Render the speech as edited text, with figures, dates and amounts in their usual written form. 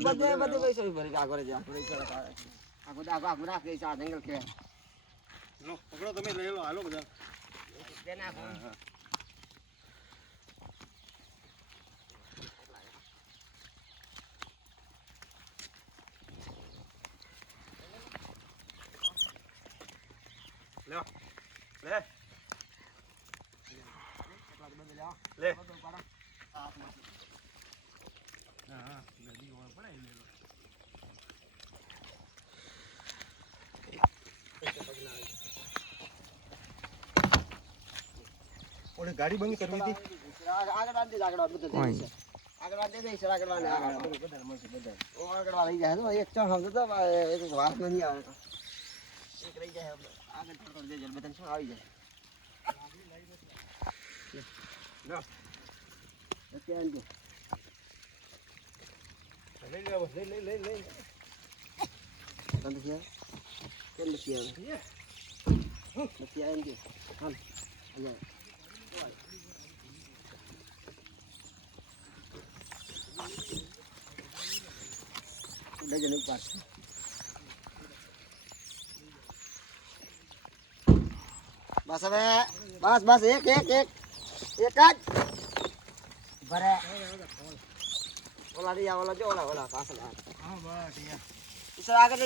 બધે પૈસો ભરી આગળ જ આગળ રાખે આ જંગલ કે લો પકડો તમે લઈ લો હાલો બધા લે લે હા નદી ઓર પડાઈ લે લો ઓલે ગાડી બંધ કરવી હતી આગળ વાંધી આગળ બધું આગળ વાંધી દે આગળ વાંધી બધા મળશે બધા ઓ આગળ લઈ જાય તો એક ચાં સમજો તો એક વાત નહીં આવે એક લઈ જાય આગળ થોડો દેજો બધાને શું આવી જાય લો અત્યારે જો લઈ લેવો લઈ કંદ છે કેમ નથી આવે નથી આવે ને હાલ અહીંયા ડજન ઉપર બસ હવે બસ એક જ ભરે ઓલા રિયા ઓલા જો ઓલા પાછળ હા બસ આગળ